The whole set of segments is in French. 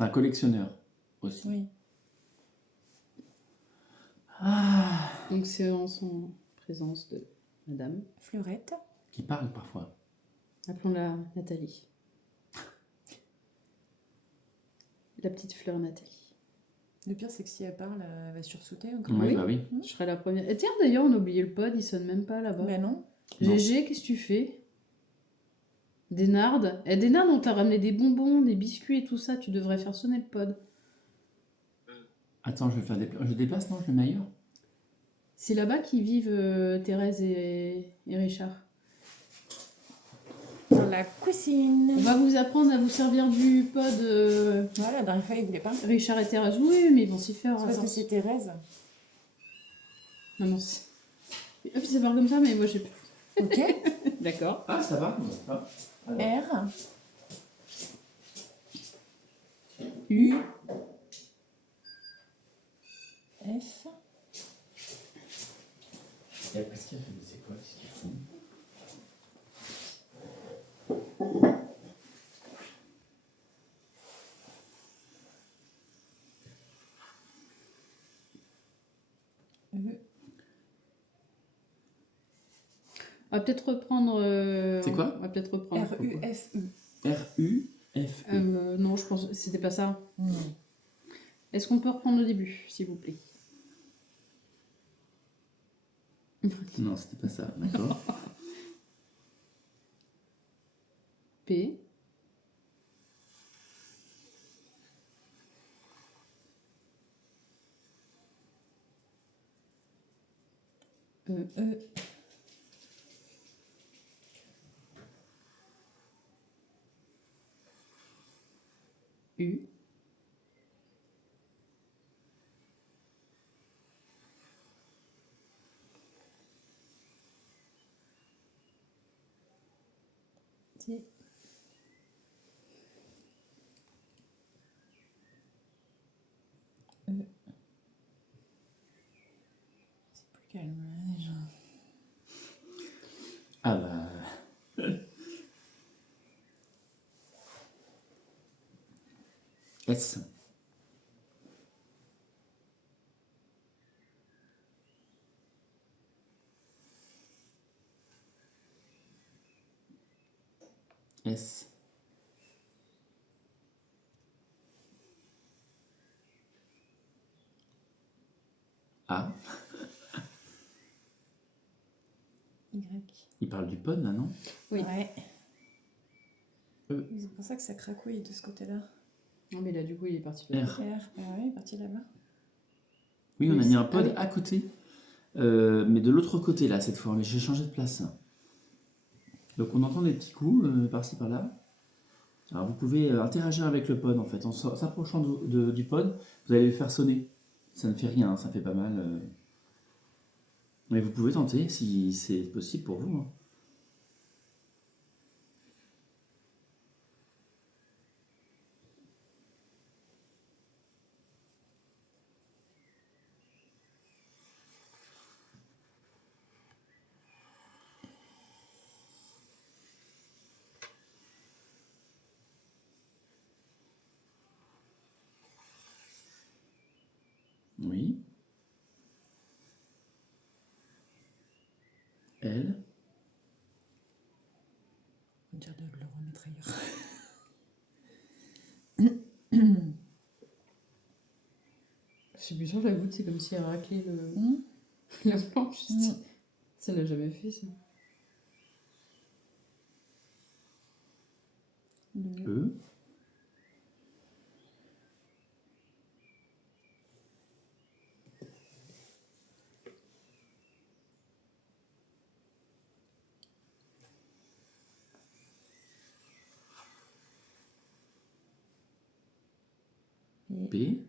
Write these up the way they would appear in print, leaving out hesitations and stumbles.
Enfin, collectionneur aussi. Oui. Ah, Donc séance en présence de madame. Fleurette. qui parle parfois. Appelons-la Nathalie. La petite fleur Nathalie. Le pire, c'est que si elle parle, elle va sursauter encore. Oui, Oui. bah oui. Je serai la première. Et tiens, d'ailleurs, on a oublié le pod, il sonne même pas là-bas. Ben non. Non. GG, qu'est-ce que tu fais? Des nardes. Eh, des nardes, on t'a ramené des bonbons, des biscuits et tout ça. Tu devrais faire sonner le pod. Attends, je vais faire des... Je déplace, non? Je le mets ailleurs. C'est là-bas qu'ils vivent Thérèse et Richard. Dans la cuisine. On va vous apprendre à vous servir du pod Voilà, la dernière fois, il voulait pas. Richard et Thérèse. Oui, mais ils vont s'y faire. C'est parce attends. que c'est Thérèse. Non, non. Hop, c'est pas comme ça, mais moi j'ai peur. Ok. D'accord. Ah, ça va. Ah. R. U. F. Et qu'est-ce qu'il a fait? C'est quoi? Qu'est-ce qu'il fout? E. On va peut-être reprendre. C'est quoi? On va peut-être reprendre. R. U. F. U. R-U-F-E. Non, je pense c'était pas ça. Hmm. Est-ce qu'on peut reprendre au début, s'il vous plaît? Non, c'était pas ça. D'accord. P. E. E. U. T. E. C'est plus calme là, déjà. Ah bah... S. S. A. Y. Il parle du pod là, non? Oui. Ouais. E. Oui, c'est pour ça que ça cracouille de ce côté-là. Non, mais là, du coup, il est parti là. R. R. Ah ouais, il est parti là-bas. Oui, on a Oui, mis un c'est- pod ah oui. à côté. Mais de l'autre côté là, cette fois. J'ai changé de place. Donc on entend des petits coups par-ci par-là. Alors vous pouvez interagir avec le pod en fait. En s'approchant du pod, vous allez le faire sonner. Ça ne fait rien, ça fait pas mal. Mais vous pouvez tenter si c'est possible pour vous. Hein. Oui. L. On dirait de le remettre ailleurs. C'est bizarre, la goutte, c'est comme si elle raclait Hmm. la planche. Hmm. Ça l'a jamais fait, ça. Le E. P.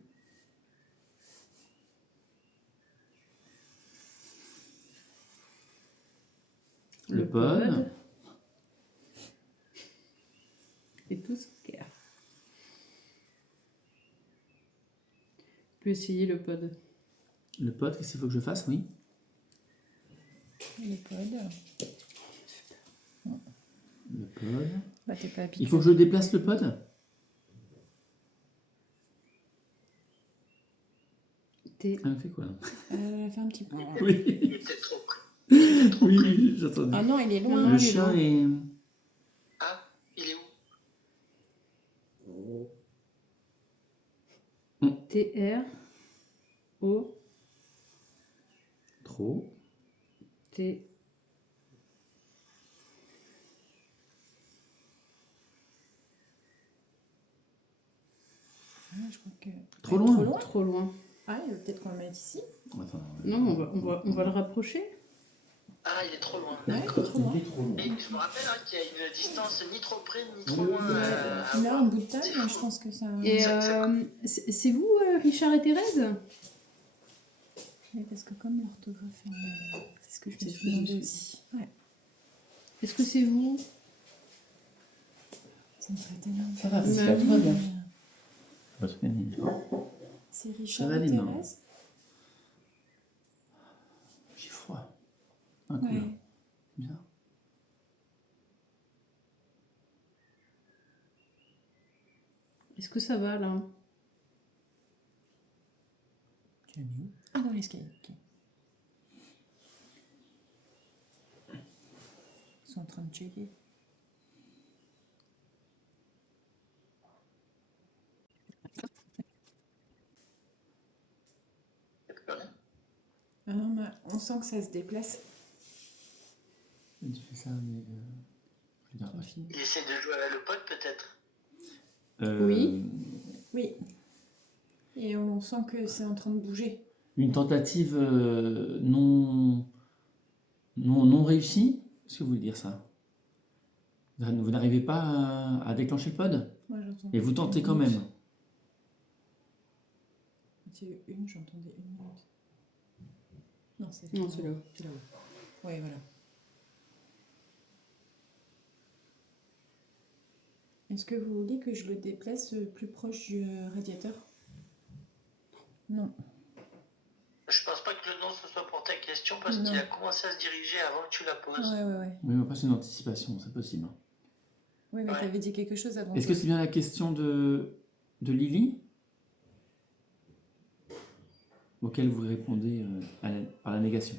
Le pod. Et tout ce qu'il y a. Tu peux essayer le pod. Le pod, qu'est-ce qu'il faut que je fasse? Oui. Le pod. Le pod. Bah, t'es pas habitué. Il faut que je déplace le pod? T. Elle fait quoi là? Elle a fait un petit peu. Il Oui, est peut-être trop près. Il est peut-être trop près. oui, j'ai entendu. Ah non, il est loin. Non, Le il est chien loin. est. Ah, il est où? T, R, O, Trop. T. Ah, je crois que... Trop Elle est loin. Trop loin. Trop loin. Ah, peut-être qu'on le met ici. Attends, Non, mais on va le rapprocher. Ah, il est trop loin. Ouais, D'accord. trop loin. Il est trop loin. Et je me rappelle qu'il y a une distance ni trop près ni trop Oui, loin oui, à Là, avoir. en bout de table, je pense que ça... Et c'est vous, Richard et Thérèse? Oui, parce que comme l'orthographe est en anglais, c'est ce que je me C'est ce suis que je me demandé suis aussi. Ouais, Est-ce que c'est vous? ça me ferait tellement... Ça va, parce plaisir. que tout va bien. Parce que- C'est Richard Ça va, et Lynn. Thérèse. J'ai froid. Un coup là. Ouais. Bien. Est-ce que ça va là? Ah, dans l'escalier, ok. Ils sont en train de checker. Ah non, mais on sent que ça se déplace. Tu fais ça, mais. Je vais dire après. Il essaie de jouer à le pote peut-être. Oui. Oui. Et on sent que c'est en train de bouger. Une tentative non réussie? Est-ce que vous voulez dire ça? Vous n'arrivez pas à déclencher le pod? Moi, j'entends. Et vous tentez quand même? C'est une, j'entendais une minute. Non, c'est Non, c'est là. C'est là-haut. Oui, voilà. Est-ce que vous voulez que je le déplace plus proche du radiateur? Non. Je pense pas que le nom ce soit pour ta question parce Non. qu'il a commencé à se diriger avant que tu la poses. Ouais. Oui, mais pas c'est une anticipation, c'est possible. Oui, mais Ouais. t'avais dit quelque chose avant. Est-ce que c'est bien la question de Lily? Auquel vous répondez par la négation.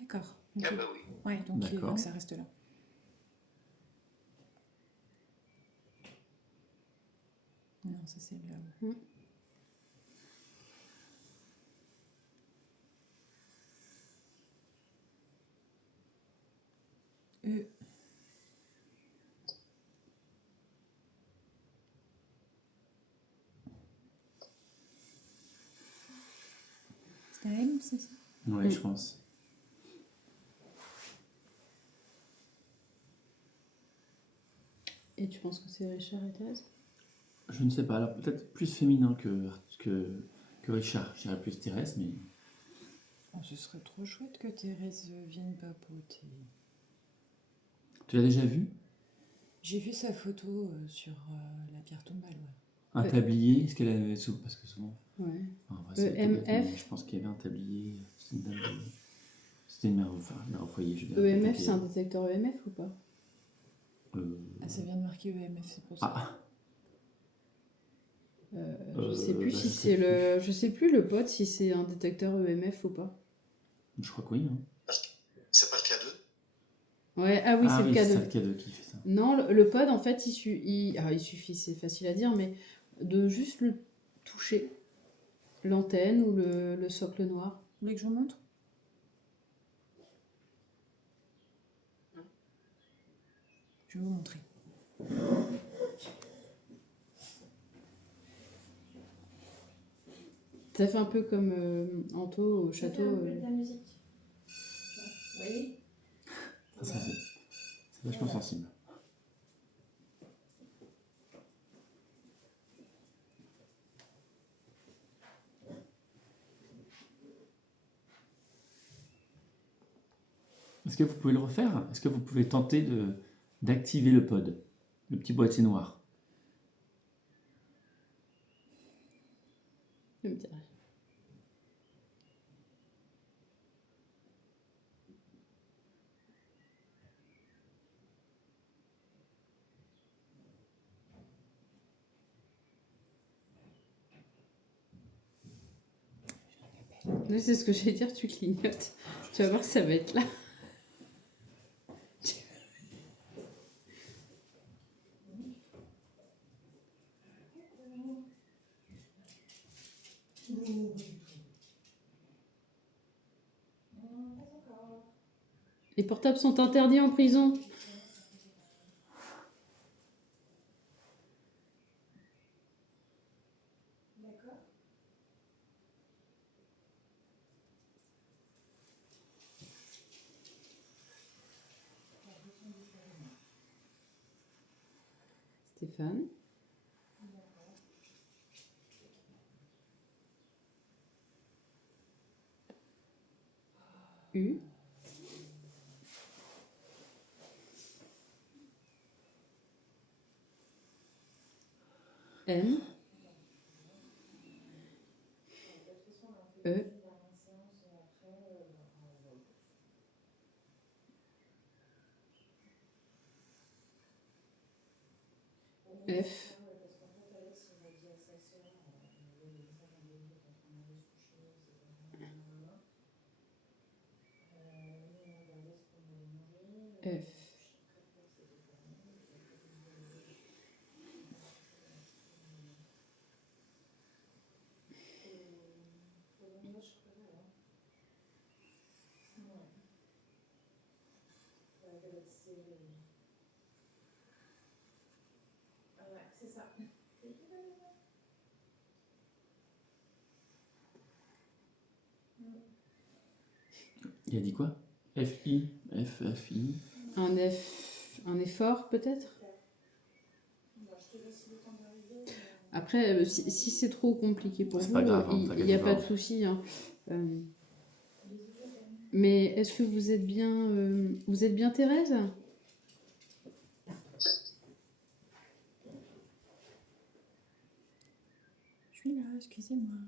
D'accord. Ah bah oui. Ouais, donc il D'accord. veut que ça reste là. Non, ça c'est là. E. C'est un M, c'est ça? Oui, je pense. Et tu penses que c'est Richard et Thérèse? Je ne sais pas, alors peut-être plus féminin que Richard. Je dirais plus Thérèse, mais. Oh, ce serait trop chouette que Thérèse vienne papoter. Tu l'as déjà vu? J'ai vu sa photo sur la pierre tombale. Ouais. Un Ouais. tablier, ce qu'elle avait sous, parce que souvent. Ouais. Enfin, en vrai, c'est EMF. tout bête, mais je pense qu'il y avait un tablier. C'était une dame c'était une mère au foyer, je dirais. EMF, peut-être, c'est un détecteur EMF ou pas? Ah, ça vient de marquer EMF, c'est pour ça. Ah, Je sais plus bah, si je sais c'est plus. le. Je sais plus le pote si c'est un détecteur EMF ou pas. je crois que oui. Hein. C'est pas le cas 2. Ouais, ah oui, Ah c'est oui, le cas c'est de. le cas de qui fait ça. Non, le pod, en fait, il suffit, c'est facile à dire, mais de juste le toucher, l'antenne ou le socle noir. Vous voulez que je vous montre? Je vais vous montrer. Ça fait un peu comme Anto au château. la musique. Vous voyez? Ça, c'est vachement sensible. Est-ce que vous pouvez le refaire? Est-ce que vous pouvez tenter d'activer le pod, le petit boîtier noir? Je me dirais. Oui, c'est ce que j'allais dire, tu clignotes. Tu vas voir que ça va être là. Les portables sont interdits en prison. Stéphane. U. N. E. F. F. Il a dit quoi? FI, FI. Un effort peut-être. Après, si c'est trop compliqué pour C'est vous, pas grave, hein, il n'y a t'inquiète pas pas. de souci. Hein. Mais est-ce que vous êtes bien Thérèse? Je suis là, excusez-moi.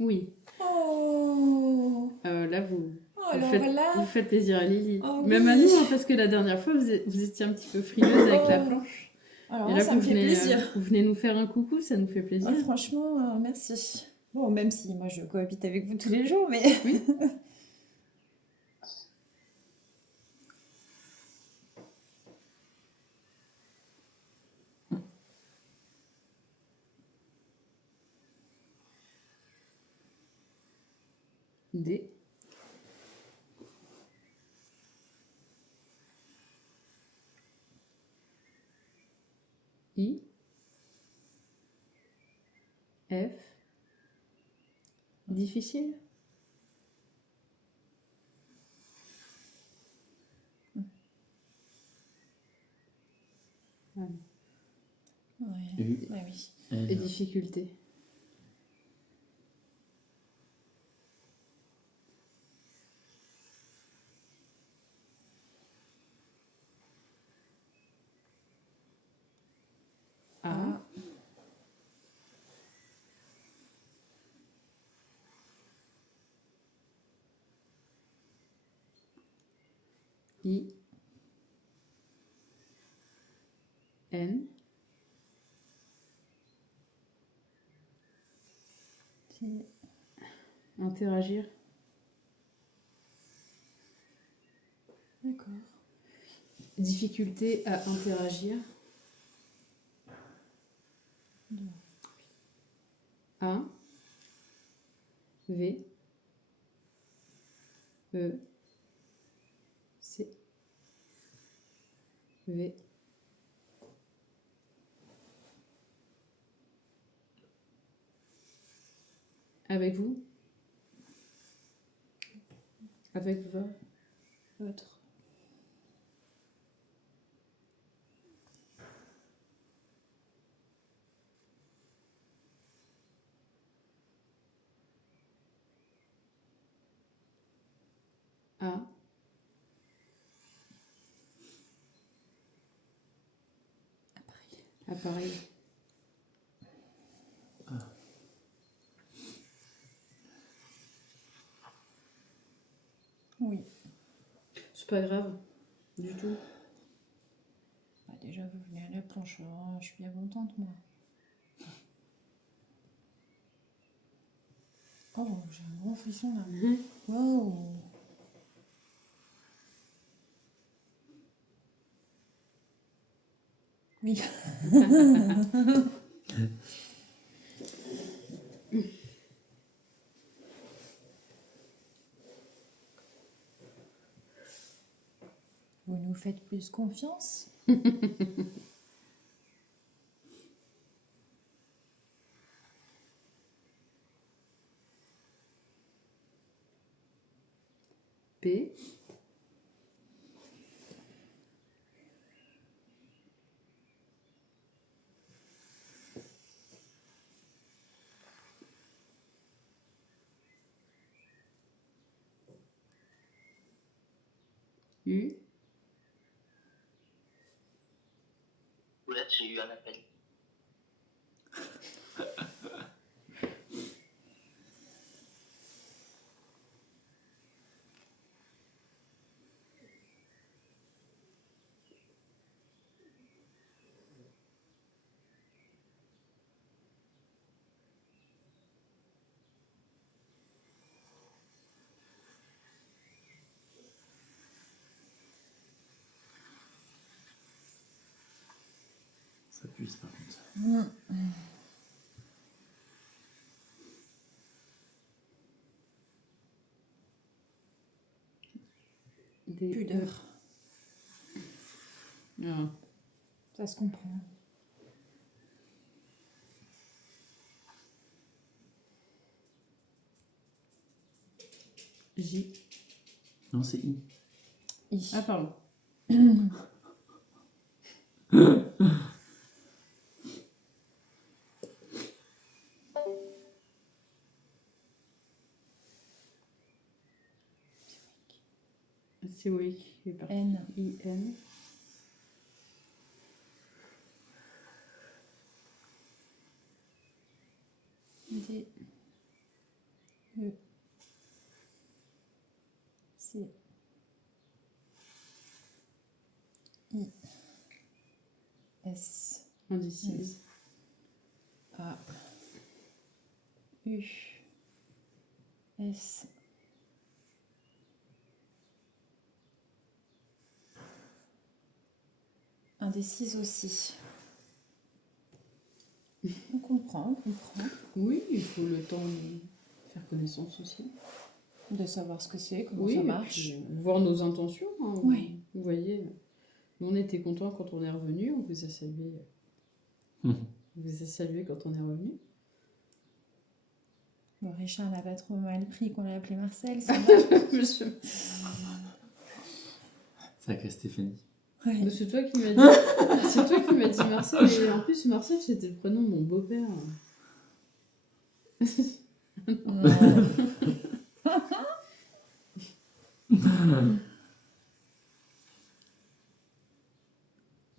Oui. Oh, Là, vous alors faites, là, vous faites plaisir à Lily. Oh Même à oui. nous, hein, parce que la dernière fois, vous étiez un petit peu frileuse avec la planche. alors Et là, là, ça me fait plaisir. vous venez nous faire un coucou, ça nous fait plaisir. Ah, franchement, merci. Bon, même si moi je cohabite avec vous tous les jours, mais Oui. D. I. F. Difficile. ouais, U, ouais, oui. Et N. difficulté. A. Ah, I. N. c'est- Interagir. D'accord. Difficulté à interagir. A. V. E. C. V. Avec vous? Avec votre. A. appareil. Oui. C'est pas grave, du tout. Bah, déjà, vous venez à la planche. Je suis bien contente, moi. Oh, j'ai un gros frisson là. Wow. Oui. Vous nous faites plus confiance? P. U. Oulette, j'ai eu un appel. Ça puise par contre. D. Pudeur. Ah. Ça se comprend. J. Non, c'est I. I. Ah, pardon. C'est oui qui est parti. N. I. N. D. E. C. I. S. Indécise. A. U. S. Indécise aussi. On comprend, on comprend. Oui, il faut le temps de faire connaissance aussi. De savoir ce que c'est, comment Oui, ça et marche. puis, voir nos intentions. Hein. Oui. Vous voyez, nous on était contents quand on est revenu, on vous a salué. Mhm. On vous a salué quand on est revenu. Bon, Richard n'a pas trop mal pris qu'on l'a appelé Marcel. Monsieur. Sacré Stéphanie. Ouais. Mais c'est toi qui m'as dit. C'est toi qui m'as dit Marcel. Et en plus, Marcel, c'était le prénom de mon beau-père.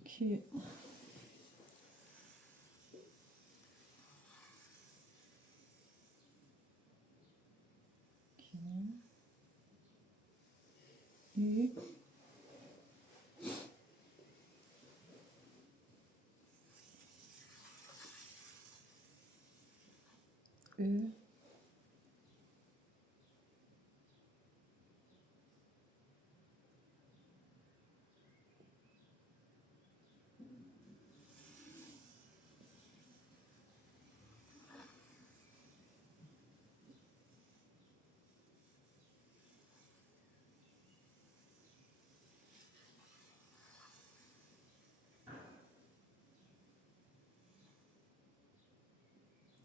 Q. U. E.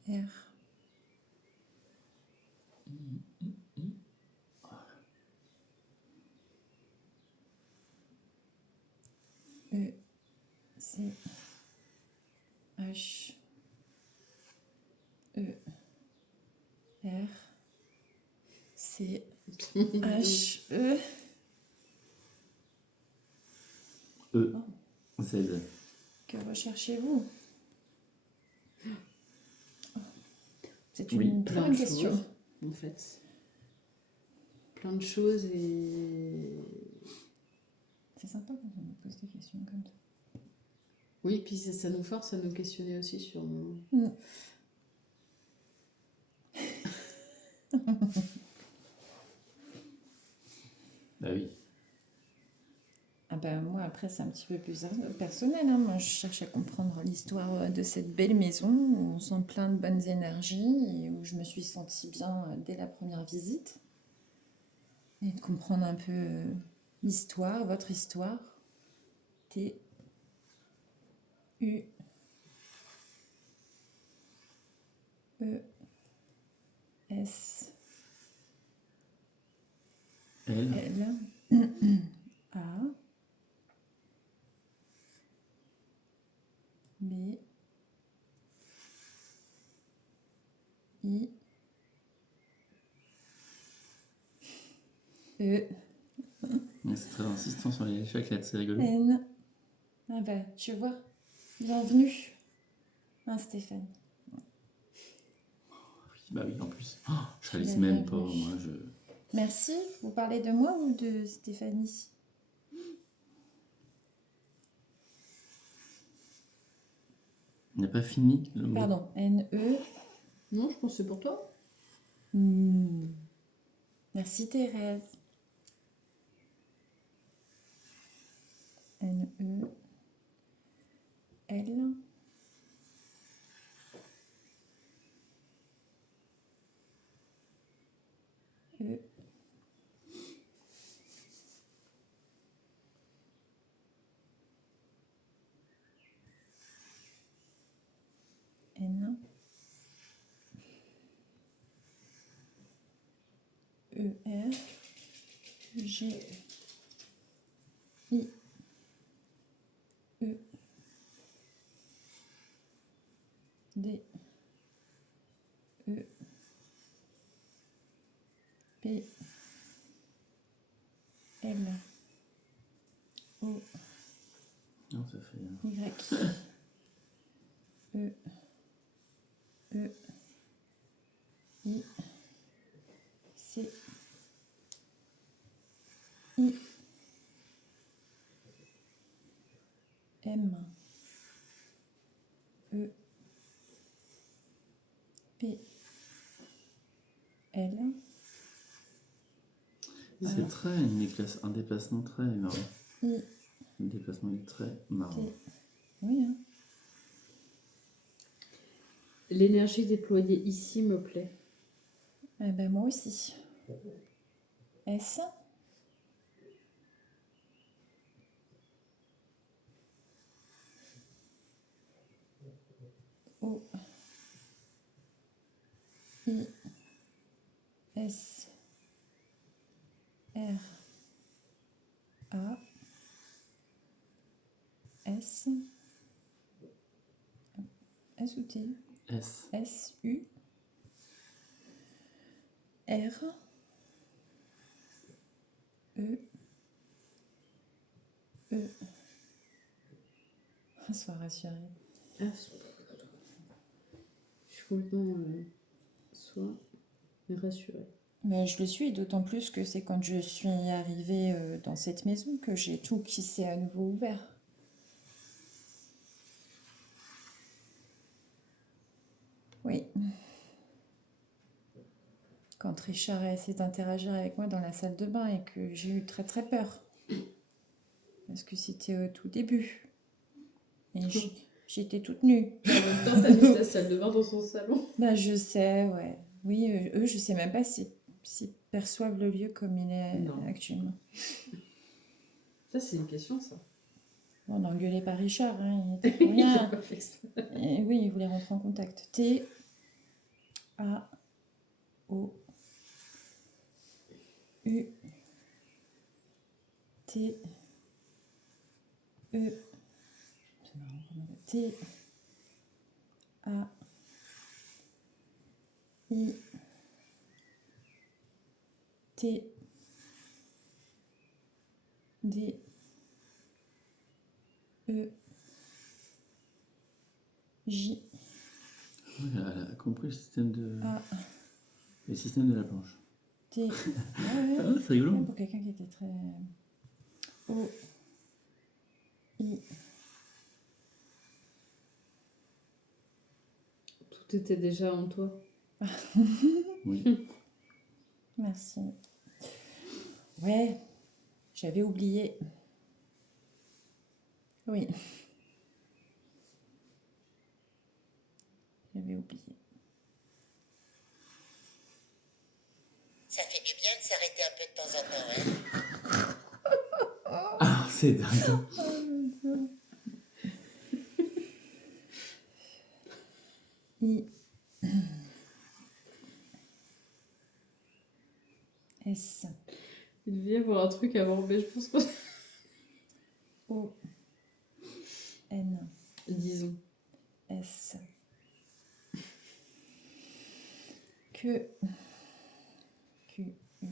R. E. C. H. E. R. C. H. E. E. Z. Que recherchez-vous? C'est Oui. une très Plein bonne de question. choses, en fait. Plein de choses et... C'est sympa quand on me pose des questions comme ça. Oui, puis ça nous force à nous questionner aussi sur... Bah oui. Ah ben, moi, après, c'est un petit peu plus personnel, hein. Moi, je cherche à comprendre l'histoire de cette belle maison où on sent plein de bonnes énergies et où je me suis sentie bien dès la première visite. Et de comprendre un peu l'histoire, votre histoire. T. U. E. S. Elle. L. A. B. I. E. C'est très insistant sur les chaclettes, c'est rigolo. N. Ah ben, tu vois. Bienvenue. Hein, Stéphane. Bah oui, en plus. Oh, je Tu réalise l'as même bien pas, vu. moi, Merci. Vous parlez de moi ou de Stéphanie? On n'a pas fini le mot. Pardon. N-E. Non, je pense que c'est pour toi. Merci Thérèse. N-E. L. E. N. E. R. G. I. E. D. E. P. L. O. Non, ça fait... Y. E. E. I. C. I. M. E. P. L. C'est très un déplacement très marrant. I. Un déplacement très marrant. T. Oui, hein. L'énergie déployée ici me plaît. Eh ben, moi aussi. S. O. I. S. R. A. S. S ou T? S. S. U. R. E. E. Sois rassurée. Ah, je suis complètement soit rassurée. Mais je le suis, d'autant plus que c'est quand je suis arrivée dans cette maison que j'ai tout qui s'est à nouveau ouvert. Oui. Quand Richard a essayé d'interagir avec moi dans la salle de bain et que j'ai eu très très peur. Parce que c'était au tout début. Et j'étais toute nue. En même temps, t'as mis ta salle de bain dans son salon. Bah je sais, ouais. Oui, eux, je sais même pas s'ils perçoivent le lieu comme il est Non. actuellement. Ça, c'est une question, ça. Bon, on engueulé par Richard, hein, il était pour Il a rien. pas fait exprès. Et oui, il voulait rentrer en contact. T. A. O. U. T. E. C'est marrant comment on dit. T. A. I. T. D. E. J, Ouais, elle a compris A, le système de la planche. T. Ouais, Ah, c'est rigolo. pour quelqu'un qui était très. O, I, Tout était déjà en toi. Oui. merci. Ouais, j'avais oublié. Oui. J'avais oublié. Ça fait du bien de s'arrêter un peu de temps en temps, hein. Ah, c'est dingue. I, S, Il devait y avoir un truc avant, mais je pense pas. O, N, Disons. S, Q, Q, U,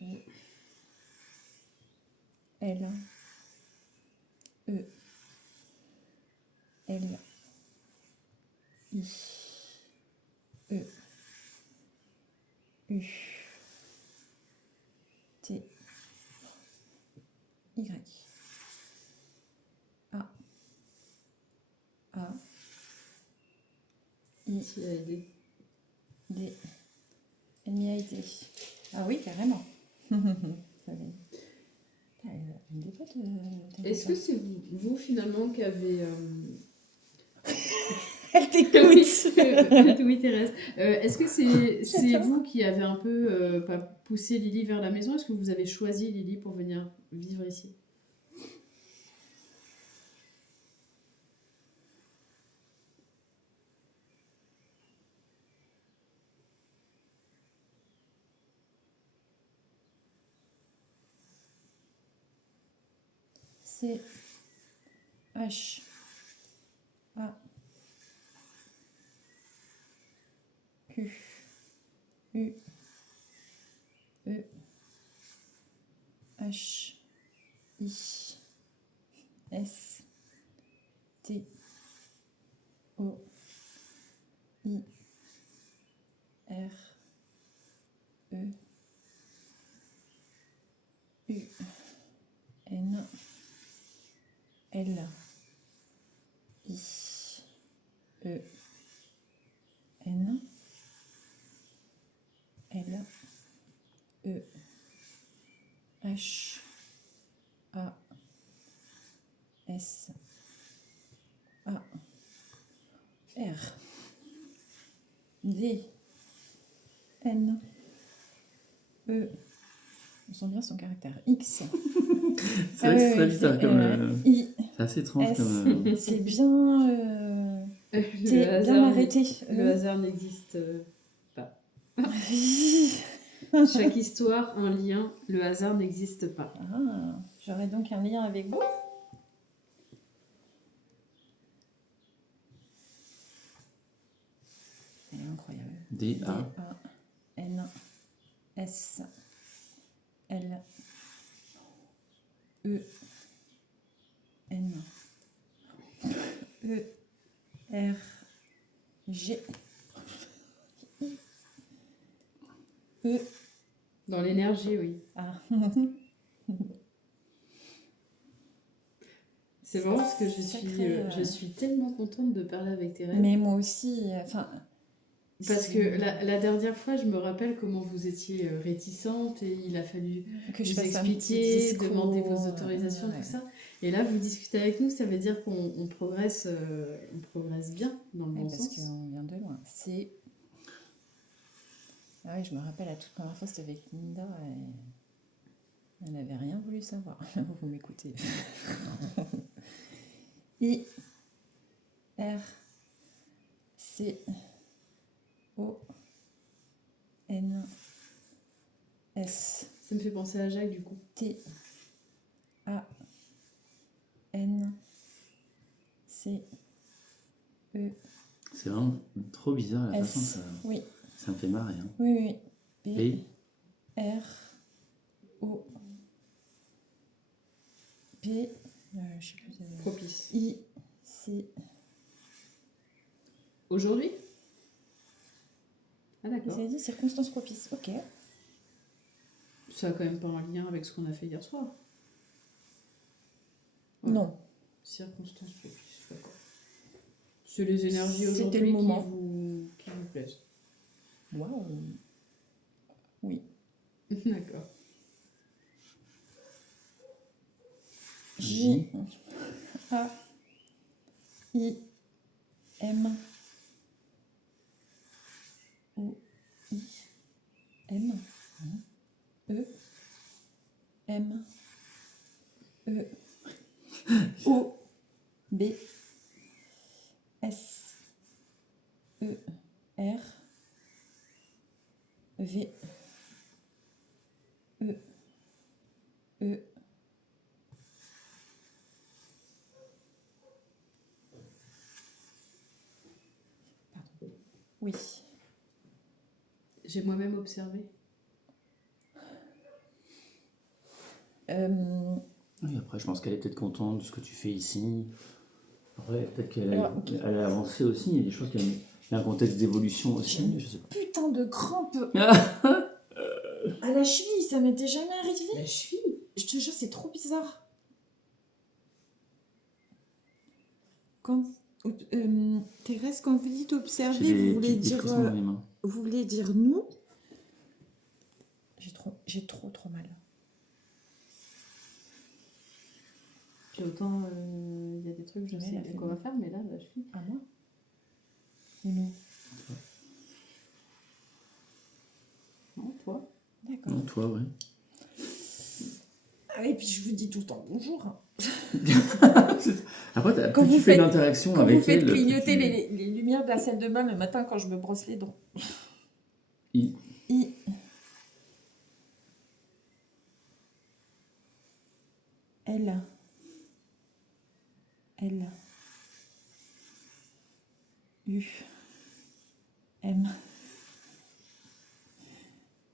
V, L, E, L, I, E, U, T, Y, A, I, Qui a aidé. D, elle m'y a aidé. Ah oui, carrément. Elle me dit pas de- Est-ce que c'est vous finalement qui avez. Elle t'écoute. Oui, Thérèse. Est-ce que c'est J'adore. vous qui avez un peu pas poussé Lily vers la maison? Est-ce que vous avez choisi Lily pour venir vivre ici? C, H, A, Q, U, E, H, I, S, T, O, I, R, E, U, N, L, I, E, N, L, E, H, A, S, A, R, D, N, E, on sent bien son caractère, X, C'est vrai que c'est très bizarre comme. I, C'est assez étrange S, comme. c'est bien, Le t'es bien hasard arrêté. Le hasard n'existe pas. Chaque histoire, un lien, le hasard n'existe pas. Ah, j'aurais donc un lien avec vous. Elle est incroyable. D, A. D, A, N, S, L, E, N, E, R, G, E, Dans l'énergie, oui. A. C'est marrant parce que Sacré, je suis tellement contente de parler avec Thérèse. Mais moi aussi, enfin. Parce que c'est- la dernière fois, je me rappelle comment vous étiez réticente et il a fallu que je vous fasse un petit expliquer, discours, demander vos autorisations, ouais. tout ça. Et là, vous discutez avec nous, ça veut dire qu'on progresse, on progresse bien dans le Ouais, bon parce sens. qu'on vient de loin. C'est. Ah oui, je me rappelle la toute première fois, c'était avec Linda et elle n'avait rien voulu savoir. Vous m'écoutez. I, R, C, O, N, S, Ça me fait penser à Jacques, du coup. T, A, N, C, E, C'est vraiment trop bizarre la façon S. que Oui, ça me fait marrer. Hein. oui. B, Et R, O, P, je sais plus, Propice. I, C, Aujourd'hui? Ah Vous d'accord. avez dit circonstances propices. Ok. Ça a quand même pas un lien avec ce qu'on a fait hier soir. Ouais. Non. Circonstances propices, d'accord. C'est les énergies C'était aujourd'hui le moment. qui vous plaisent. Waouh. Oui. D'accord. J A I M O I M E M E O B S E R V E E Pardon. Oui. J'ai moi-même observé. Oui, après, je pense qu'elle est peut-être contente de ce que tu fais ici. Après, peut-être qu'elle Alors, ok. elle a avancé aussi. Il y a des choses il y a un contexte d'évolution aussi. Je sais pas. Putain de crampe à la cheville, ça m'était jamais arrivé. La cheville. Je te jure, c'est trop bizarre. Quand Thérèse, quand vous dites J'ai observer, des vous voulez des dire frissons dans les mains. vous voulez dire nous? J'ai trop mal. Puis autant, il y a des trucs, je Ouais, sais la qu'on va faire, mais là, la cheville. Ah moi? Ou nous? Non, toi. D'accord. Non, toi, ouais. Ah, et puis je vous dis tout le temps bonjour. Après, Quand plus vous tu fais faites- l'interaction Quand avec vous faites elle, plus clignoter tu- les lumières de la salle de bain le matin quand je me brosse les dents. I. I. L. L. U. M.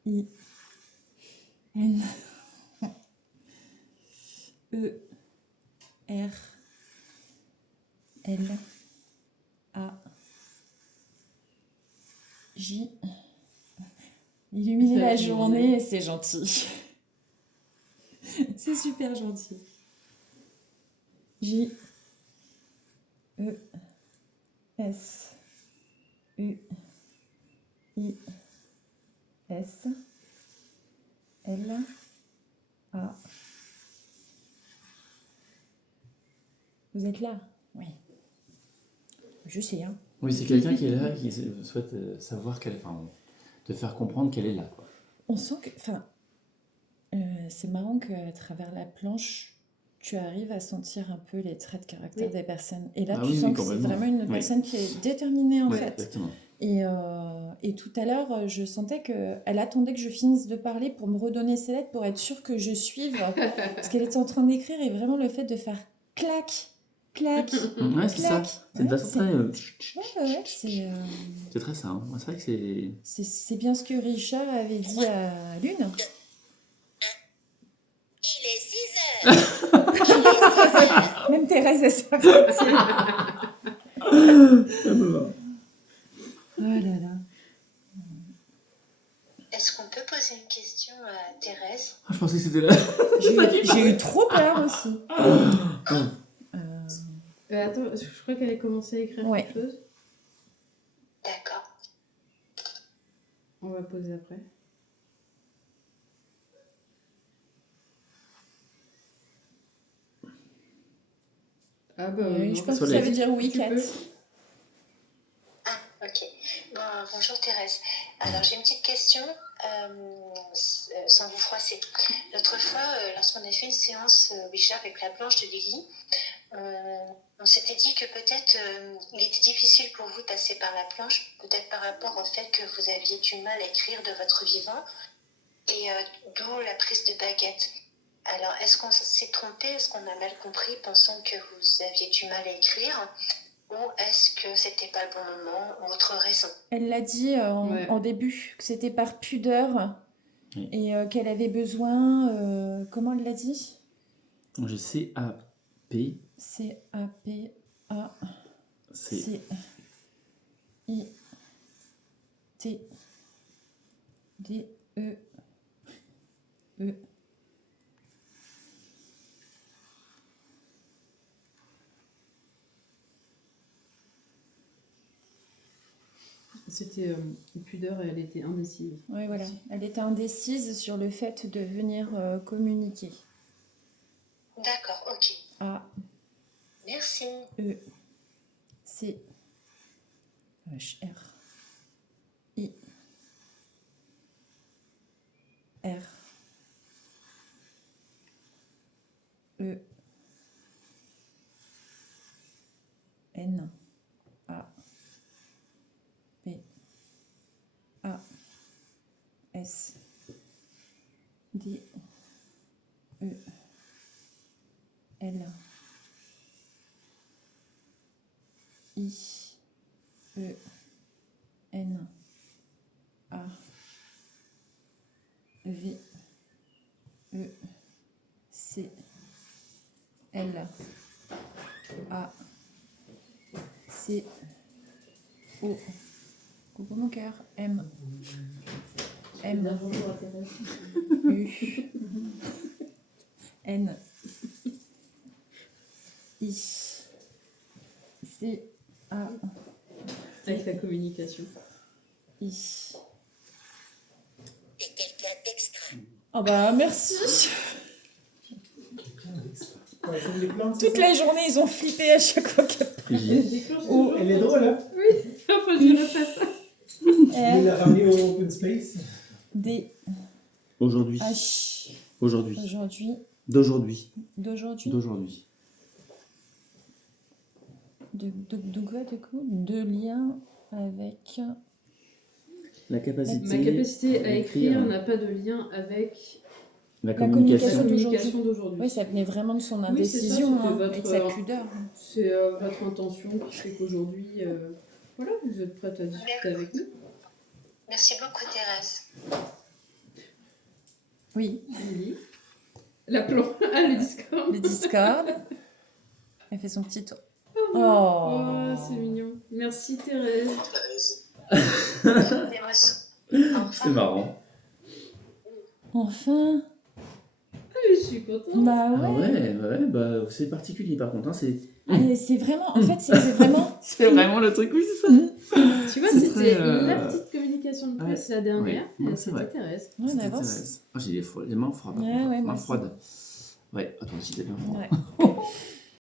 I. N. E. R. L. A. J. Illuminer la journée, c'est gentil. C'est super gentil. J. E. S. U. I. S. L. A. Vous êtes là? Oui. Je sais, hein. Oui, c'est quelqu'un qui est là, qui souhaite savoir te faire comprendre qu'elle est là, quoi. On sent que... Enfin, c'est marrant qu'à travers la planche, tu arrives à sentir un peu les traits de caractère Oui. des personnes. Et là, Ah tu oui, sens oui, que c'est complètement. vraiment une Oui. personne qui est déterminée, en Ouais, fait. exactement. Et tout à l'heure, je sentais qu'elle attendait que je finisse de parler pour me redonner ses lettres, pour être sûre que je suive ce qu'elle était en train d'écrire. Et vraiment, le fait de faire clac, clac, Ouais, c'est ça. clac. C'est de Ouais, façon très... ouais, C'est très ça. Hein. C'est vrai que c'est... c'est bien ce que Richard avait dit à Lune. Il est 6 heures. Il est 6 heures. Même Thérèse, elle s'arrêtait. Oh là là. Est-ce qu'on peut poser une question à Thérèse? Ah, je pensais que c'était là. J'ai eu trop peur aussi. Attends, je crois qu'elle a commencé à écrire Ouais. quelque chose. D'accord. On va poser après. Ah bah Oui, non, je pense que Soleil. ça veut dire oui, Tu Kat. peux. Ah, ok. Bon, bonjour Thérèse. Alors j'ai une petite question, sans vous froisser. L'autre fois, lorsqu'on a fait une séance Ouija avec la planche de Lily, on s'était dit que peut-être il était difficile pour vous de passer par la planche, peut-être par rapport au fait que vous aviez du mal à écrire de votre vivant, et d'où la prise de baguette. Alors, est-ce qu'on s'est trompé? Est-ce qu'on a mal compris, pensant que vous aviez du mal à écrire? Ou est-ce que c'était pas le bon moment, ou autre raison? Elle l'a dit Ouais. en début, que c'était par pudeur Oui. et qu'elle avait besoin. Comment elle l'a dit? J'ai C-A-P. C-A-P-A. C'est... C. I T D E E. C'était une pudeur et elle était indécise. Oui, voilà. Elle était indécise sur le fait de venir communiquer. D'accord, ok. A Merci. E C H R I R E N A P A S D E L I E N A V E C L A C O. Coucou mon cœur. M M U N I C A Avec la communication. I. Et quelqu'un d'extra. Oh bah merci. Ouais, c'est des plantes, c'est Toute ça la journée ils ont flippé à chaque fois que Brigitte. Oh, Elle est drôle, hein? Enfin, je dirais pas ça. Il l'a ramené au open space. D Aujourd'hui. H Aujourd'hui. aujourd'hui D'aujourd'hui. d'aujourd'hui D'aujourd'hui. de quoi du coup de lien avec La capacité. Ma capacité à écrire n'a pas de lien avec La La la communication. communication d'aujourd'hui. oui ça venait vraiment de son Oui, c'est ça, indécision c'était hein, votre, et de sa pudeur. C'est votre intention qui fait qu'aujourd'hui, voilà, vous êtes prête à discuter avec nous. Merci beaucoup, Thérèse. Oui, Oui. La plante, ah, le Discord. le Discord. Elle fait son petit tour. Oh, c'est mignon. Merci Thérèse. Des émotions. C'est Enfin, marrant. Enfin. Ah, je suis contente. Bah Ah ouais. ouais, bah c'est particulier par contre. Hein, c'est Et c'est vraiment, en fait, c'est vraiment. c'est vraiment le truc, oui, c'est ça. Tu vois, C'est c'était très, la petite communication de plus, la dernière. ouais, et c'est c'était vrai. Thérèse. On C'était avance. Thérèse. Ah, j'ai les mains froides. Ouais, ouais, moi mains aussi. froides. Ouais, attends, si t'es bien froid. Ouais.